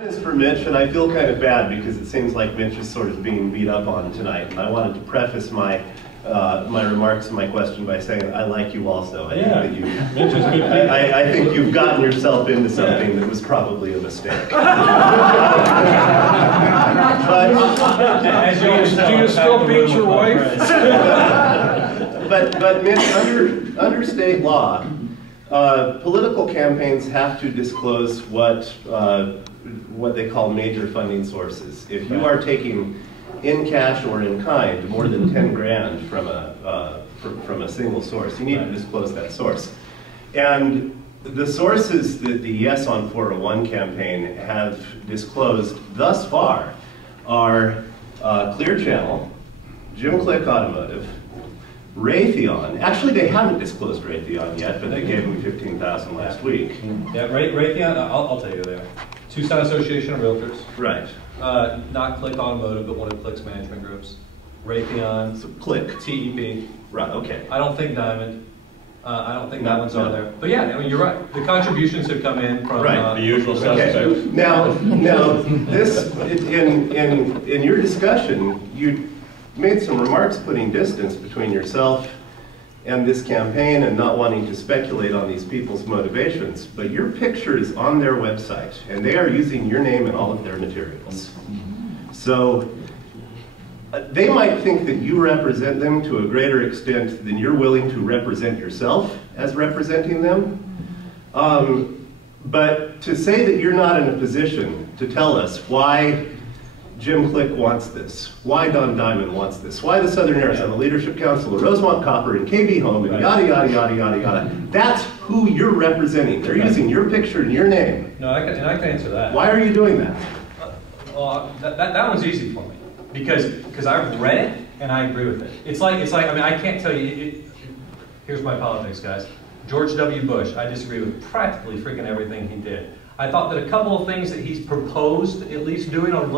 It's for Mitch, and I feel kind of bad because it seems like Mitch is sort of being beat up on tonight, and I wanted to preface my my remarks and my question by saying I like you also. I think you've gotten yourself into something that was probably a mistake. Do you still beat your wife? But Mitch, under state law, political campaigns have to disclose what they call major funding sources. If you are taking in cash or in kind more than 10 grand from a single source, you need to disclose that source. And the sources that the Yes on 401 campaign have disclosed thus far are Clear Channel, Jim Click Automotive, Raytheon. Actually, they haven't disclosed Raytheon yet, but they gave me $15,000 last week. Yeah, Raytheon. I'll tell you there. Tucson Association of Realtors. Right. Not Click Automotive, but one of Click's management groups. Raytheon. So Click. TEP. Right. Okay. I don't think Diamond. I don't think that one's on there. But yeah, I mean, you're right. The contributions have come in from the usual suspects. Okay. Now, this in your discussion, you made some remarks putting distance between yourself and this campaign and not wanting to speculate on these people's motivations, but your picture is on their website and they are using your name in all of their materials. So they might think that you represent them to a greater extent than you're willing to represent yourself as representing them. But to say that you're not in a position to tell us why Jim Click wants this, why Don Diamond wants this, why the Southern Arizona Leadership Council, or Rosemont Copper, and KB Home, and yada, yada, yada, yada, yada. That's who you're representing. They're using your picture and your name. No, I can answer that. Why are you doing that? Well, that one's easy for me because I've read it and I agree with it. It's like I mean, I can't tell you. Here's my politics, guys. George W. Bush, I disagree with practically freaking everything he did. I thought that a couple of things that he's proposed, at least doing on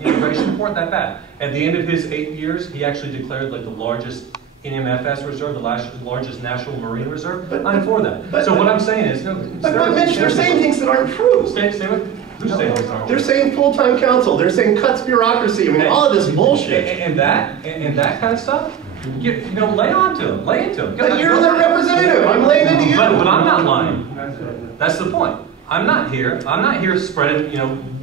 immigration, weren't that bad. At the end of his 8 years, he actually declared like the largest NMFS reserve, the largest national marine reserve. I'm for that. So what I'm saying is, but Mitch, they're saying things that aren't true. Who's saying things aren't true? They're saying full-time council. They're saying cuts bureaucracy. I mean, all of this bullshit. And that kind of stuff. Lay on to them. Lay into them. But you're their representative. I'm laying into you. But I'm not lying. That's the point. I'm not here spreading,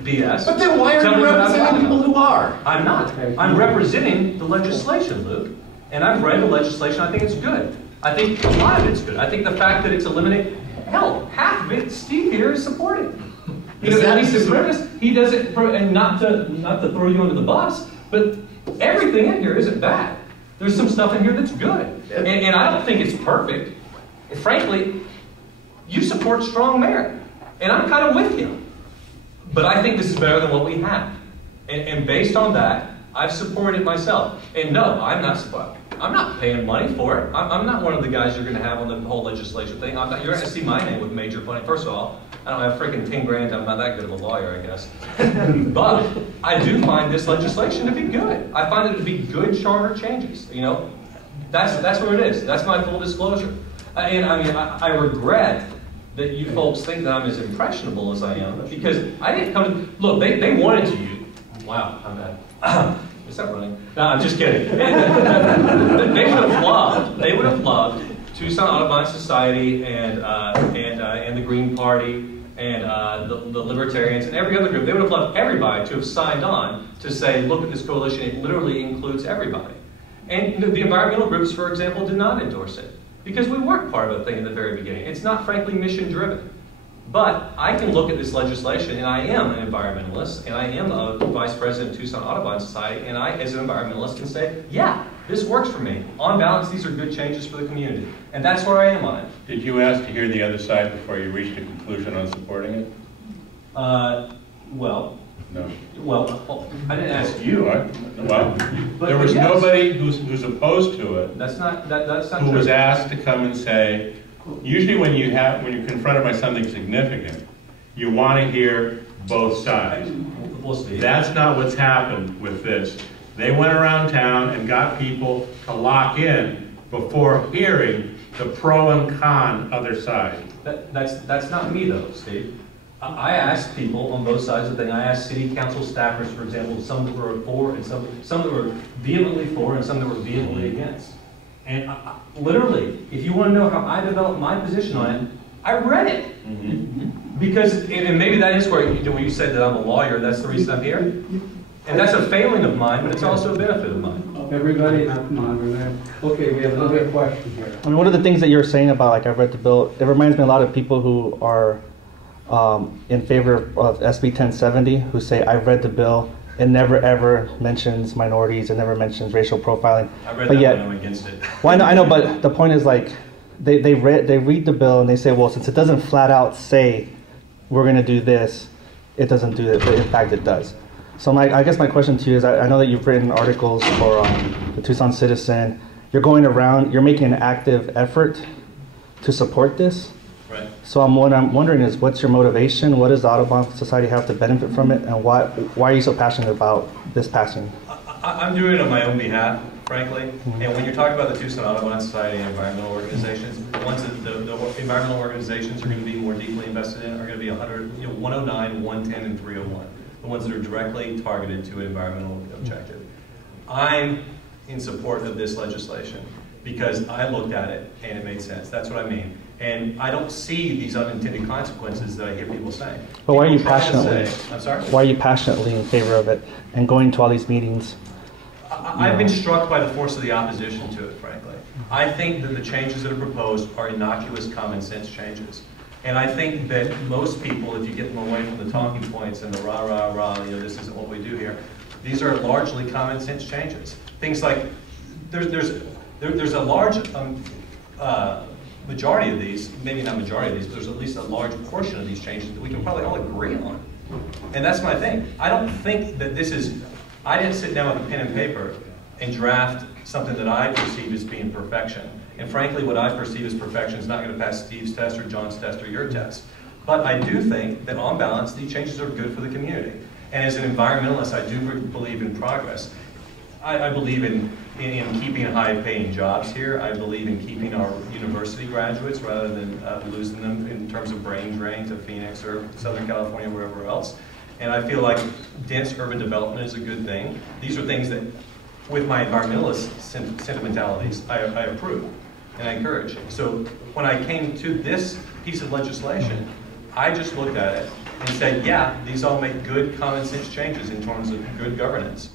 BS. But then why are you representing people who are? I'm not. I'm representing the legislation, Luke. And I've read the legislation. I think it's good. I think a lot of it's good. I think the fact that it's eliminated, hell, half of it, Steve here is supporting. At least in premise, he does it, and not to throw you under the bus, but everything in here isn't bad. There's some stuff in here that's good. And I don't think it's perfect. Frankly, you support strong merit. And I'm kind of with you. But I think this is better than what we have. And based on that, I've supported it myself. And no, I'm not paying money for it. I'm not one of the guys you're going to have on the whole legislation thing. You're going to see my name with major funding. First of all, I don't have freaking 10 grand. I'm not that good of a lawyer, I guess. But I do find this legislation to be good. I find it to be good charter changes. That's where it is. That's my full disclosure. And I mean, I regret that you folks think that I'm as impressionable as I am, because I didn't come to, look, they wanted to use, wow, I'm bad. Is that running? No, I'm just kidding. They would have loved Tucson Audubon Society and the Green Party and the Libertarians and every other group. They would have loved everybody to have signed on to say, look at this coalition, it literally includes everybody. And the environmental groups, for example, did not endorse it. Because we weren't part of the thing in the very beginning. It's not, frankly, mission-driven. But I can look at this legislation, and I am an environmentalist, and I am a vice president of Tucson Audubon Society, and I, as an environmentalist, can say, yeah, this works for me. On balance, these are good changes for the community. And that's where I am on it. Did you ask to hear the other side before you reached a conclusion on supporting it? Well. No. Well, I didn't ask you. There was nobody who's opposed to it. That's not who true. Was asked to come and say. Usually, when you're confronted by something significant, you want to hear both sides. We'll see. That's not what's happened with this. They went around town and got people to lock in before hearing the pro and con other side. That's not me though, Steve. I asked people on both sides of the thing. I asked city council staffers, for example, some that were for and some that were vehemently for and some that were vehemently against. And literally, if you want to know how I developed my position on it, I read it. Mm-hmm. Because, and maybe that is where you said that I'm a lawyer, that's the reason I'm here. And that's a failing of mine, but it's also a benefit of mine. Everybody, okay, we have another question here. I mean, one of the things that you're saying about, like, I've read the bill, it reminds me a lot of people who are in favor of SB 1070, who say, I've read the bill, it never ever mentions minorities, it never mentions racial profiling. I read but that yet, one, I'm against it. Well, I know, but the point is, like, they read the bill and they say, well, since it doesn't flat out say we're going to do this, it doesn't do it, but in fact it does. So I guess my question to you is, I know that you've written articles for the Tucson Citizen. You're going around, you're making an active effort to support this. Right. So what I'm wondering is, what's your motivation? What does the Audubon Society have to benefit from it? And why are you so passionate about this passing? I'm doing it on my own behalf, frankly. Mm-hmm. And when you're talking about the Tucson Audubon Society and environmental organizations, the ones that the environmental organizations are going to be more deeply invested in are going to be 109, 110, and 301. The ones that are directly targeted to an environmental objective. I'm in support of this legislation because I looked at it and it made sense. That's what I mean. And I don't see these unintended consequences that I hear people saying. But why are you passionately? I'm sorry? Why are you passionately in favor of it and going to all these meetings? I've been struck by the force of the opposition to it, frankly. I think that the changes that are proposed are innocuous common sense changes. And I think that most people, if you get them away from the talking points and the rah, rah, rah, this isn't what we do here, these are largely common sense changes. Things like, there's a large majority of these, maybe not majority of these, but there's at least a large portion of these changes that we can probably all agree on. And that's my thing. I don't think that this is, I didn't sit down with a pen and paper and draft something that I perceive as being perfection. And frankly, what I perceive as perfection is not going to pass Steve's test or John's test or your test. But I do think that on balance, these changes are good for the community. And as an environmentalist, I do believe in progress. I believe in keeping high-paying jobs here. I believe in keeping our university graduates rather than losing them in terms of brain drain to Phoenix or Southern California, wherever else. And I feel like dense urban development is a good thing. These are things that, with my environmentalist sentimentalities, I approve and I encourage. So when I came to this piece of legislation, I just looked at it and said, yeah, these all make good common sense changes in terms of good governance.